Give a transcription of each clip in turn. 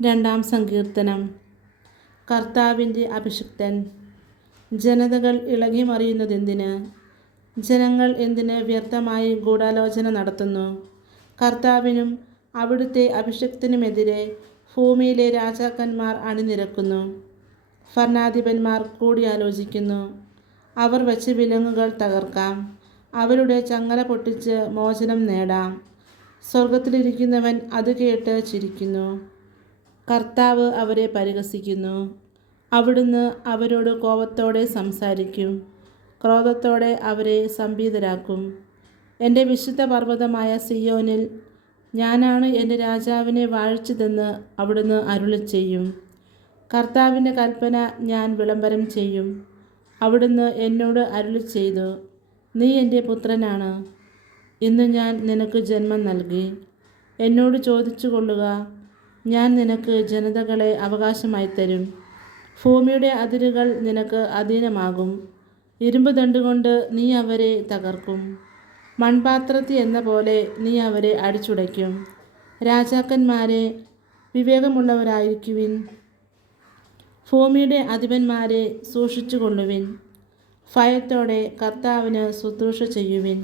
രണ്ടാം സങ്കീർത്തനം. കർത്താവിൻ്റെ അഭിഷിക്തൻ. ജനതകൾ ഇളകിമറിയുന്നതെന്തിന്? ജനങ്ങൾ എന്തിന് വ്യർത്ഥമായി ഗൂഢാലോചന നടത്തുന്നു? കർത്താവിനും അവിടുത്തെ അഭിഷിക്തനുമെതിരെ ഭൂമിയിലെ രാജാക്കന്മാർ അണിനിരക്കുന്നു. ഭരണാധിപന്മാർ കൂടിയാലോചിക്കുന്നു. അവർ വച്ച് വിലങ്ങുകൾ തകർക്കാം, അവരുടെ ചങ്ങല പൊട്ടിച്ച് മോചനം നേടാം. സ്വർഗത്തിലിരിക്കുന്നവൻ അത് കേട്ട് ചിരിക്കുന്നു. കർത്താവ് അവരെ പരിഹസിക്കുന്നു. അവിടുന്ന് അവരോട് കോപത്തോടെ സംസാരിക്കും, ക്രോധത്തോടെ അവരെ സംഭീതരാക്കും. എൻ്റെ വിശുദ്ധ പർവ്വതമായ സിയോനിൽ ഞാനാണ് എൻ്റെ രാജാവിനെ വാഴിച്ചതെന്ന് അവിടുന്ന് അരുളിച്ചെയ്യും. കർത്താവിൻ്റെ കൽപ്പന ഞാൻ വിളംബരം ചെയ്യും. അവിടുന്ന് എന്നോട് അരുളിച്ചെയ്തു, നീ എൻ്റെ പുത്രനാണ്. ഇന്ന് ഞാൻ നിനക്ക് ജന്മം നൽകി. എന്നോട് ചോദിച്ചു കൊള്ളുക, ഞാൻ നിനക്ക് ജനതകളെ അവകാശമായി തരും. ഭൂമിയുടെ അതിരുകൾ നിനക്ക് അധീനമാകും. ഇരുമ്പ് ദണ്ടുകൊണ്ട് നീ അവരെ തകർക്കും. മൺപാത്രത്തിൽ എന്ന പോലെ നീ അവരെ അടിച്ചുടയ്ക്കും. രാജാക്കന്മാരെ, വിവേകമുള്ളവരായിരിക്കുവിൻ. ഭൂമിയുടെ അധിപന്മാരെ, സൂക്ഷിച്ചുകൊള്ളുവിൻ. ഭയത്തോടെ കർത്താവിന് ശുശ്രൂഷ ചെയ്യുവിൻ.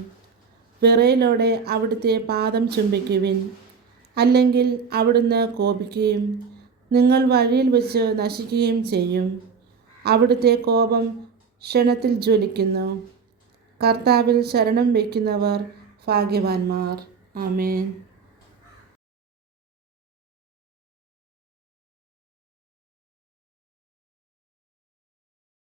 വിറയലോടെ അവിടുത്തെ പാദം ചുംബിക്കുവിൻ. അല്ലെങ്കിൽ അവിടുന്ന് കോപിക്കുകയും നിങ്ങൾ വഴിയിൽ വെച്ച് നശിക്കുകയും ചെയ്യും. അവിടുത്തെ കോപം ക്ഷണത്തിൽ ജ്വലിക്കുന്നു. കർത്താവിൽ ശരണം വയ്ക്കുന്നവർ ഭാഗ്യവാന്മാർ. ആമേൻ.